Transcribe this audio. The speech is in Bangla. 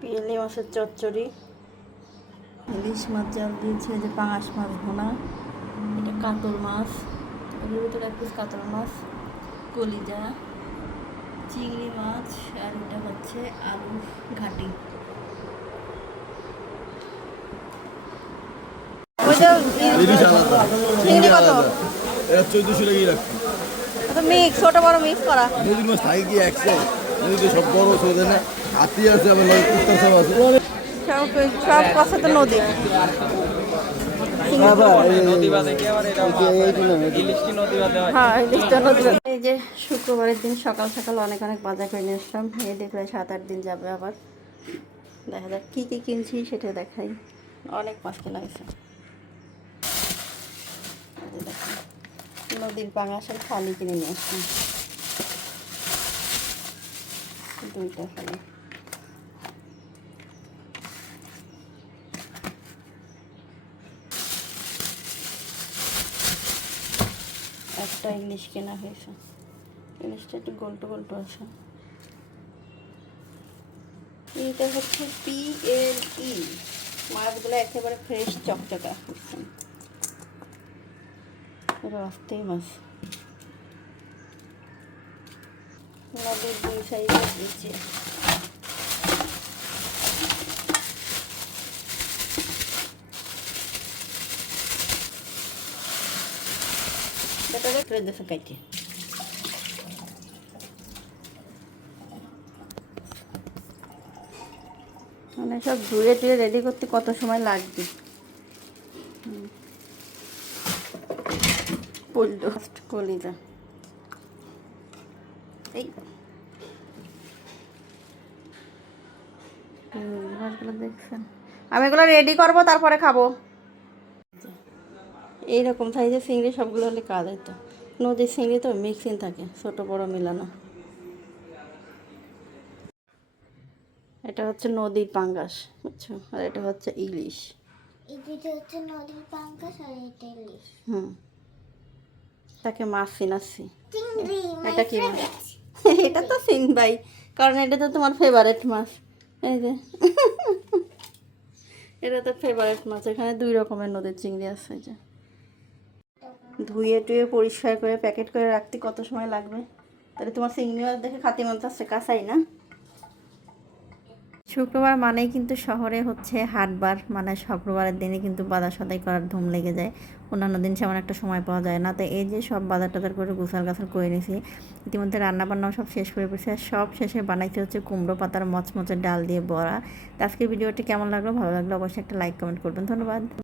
পিয়েলি মাছের চচ্চড়ি। ইলিশ মাছ জাল দিয়েছে যে পাঙাশ মাছ ভোনা। এটা কাতল মাছ। এর ভিতরে এক পিস কাতল মাছ। কলিজা। চিংড়ি মাছ আর এটা হচ্ছে আলু ঘাটি। ইলিশ চিংড়ি কত? এটা চোদ্দশো টাকাই রাখছি। মিক্স ছোট বড় মিক্স করা। থাকে কি একশো নদীতে সব বড় ছোট না হাতি আছে আবার নদী সব আছে। সব সব কথা তো নদী। ইলিশটা নদী এই যে শুক্রবারের দিন সকাল সকাল অনেক অনেক বাজার করে নিয়ে আসলাম। এই দেখবে সাত আট দিন যাবে আবার। দেখা যাক কী কী কিনছি সেটা দেখাই। অনেক মাছ কেনা হয়েছে এই যে দেখেন, নদীর পাঙাশের খালি কিনে নিয়ে আসলাম। দুইটা খালি একটা ইলিশ কেনা হয়েছে। ইলিশটা একটু গোল্টো গোল্টো আছে। এইটা হচ্ছে পি এল ই। মাছগুলো একেবারে ফ্রেশ চকচকা বুঝছেন রাস্তেই মাছ। নদীর দুই সাইডে মানে সব ধুয়ে টুয়ে রেডি করতে কত সময় লাগবে? পড়ল এই। মাছগুলো দেখছেন। আমি এগুলো রেডি করব তারপরে খাব। এইরকম সাইজের চিংড়ি সবগুলো হলে কাজ হতো নদীর চিংড়ি তো মিক্সিং থাকে ছোট বড় মিলানো। এটা হচ্ছে নদীর পাঙ্গাস বুঝছ? আর এটা হচ্ছে ইলিশ। হচ্ছে নদীর পাঙ্কাস আর এটা ইলিশ। হুম। তাকে মাছ চিনাচ্ছি এটা কি মাছ? এটা তো সিনবাই কারণ এটা তো তোমার ফেভারেট মাছ। এই যে। এটা তো ফেভারেট মাছ, এখানে দুই রকমের নদীর চিংড়ি আছে যে। ধুয়ে টুয়ে পরিষ্কার করে, প্যাকেট করে রাখতে কত সময় লাগবে? তাহলে তোমার চিংড়ি মাছ দেখে খাতি মাছ আসছে কাঁচাই না? শুক্রবার মানেই কিন্তু শহরে হচ্ছে হাটবার মানে শুক্রবারের দিনে কিন্তু বাজার সদাই করার ধুম লেগে যায়। অন্যান্য দিন সেমন একটা সময় পাওয়া যায় না। তো এই যে সব বাজার টাজার করে গুছাল গাছাল করে নিয়েছি, ইতিমধ্যে রান্নাবান্নাও সব শেষ করে পড়েছি আর সব শেষে বানাইতে হচ্ছে কুমড়ো পাতার মচমচে ডাল দিয়ে বড়া। তো আজকের ভিডিওটি কেমন লাগল, ভালো লাগল অবশ্যই একটা লাইক, কমেন্ট করবেন। ধন্যবাদ।